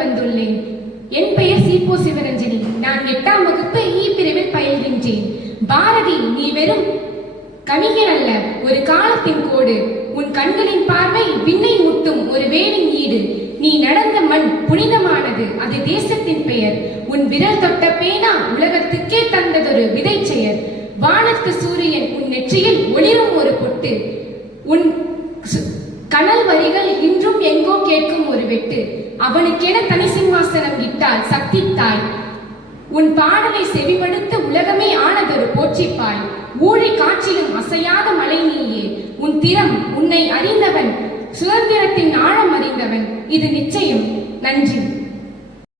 வந்துள்ளேன். என் பெயர் சீப்போ சிவரஞ்சனி. நான் 8ஆம் வகுப்பு ஈ பிரிவில் பயில்கின்றேன். பாரதி, நீ வெறும் கவிஞர் அல்ல, ஒரு காலத்தின் கோடு. உன் கண்களின் பார்வை விண்ணை முட்டும் ஒரு வேலின் ஈடு. நீ நடந்த மண் புனிதமானது, அது தேசத்தின் பெயர். உன் விரல் தொட்ட பேனா உலகத்துக்கே தந்ததொரு விதை செயல். வானத்து சூரியன் உன் நெற்றியில் ஒளிரும் ஒரு பொட்டு. உன் கனல் வரிகள் இன்றும் எங்கோ கேட்கும் ஒரு வெட்டு. அவனுக்கென தனி சிம்மாசனம் இட்டாள் சக்தி தாய். உன் பாடலை செவிமடுத்த உலகமே ஆனதொரு போற்றிப்பாய். ஊழி காற்றிலும் அசையாத மலை நீயே. உன் திறம், உன்னை அறிந்தவன் சுதந்திரத்தின் ஆழம் அறிந்தவன். இது நிச்சயம். நன்றி.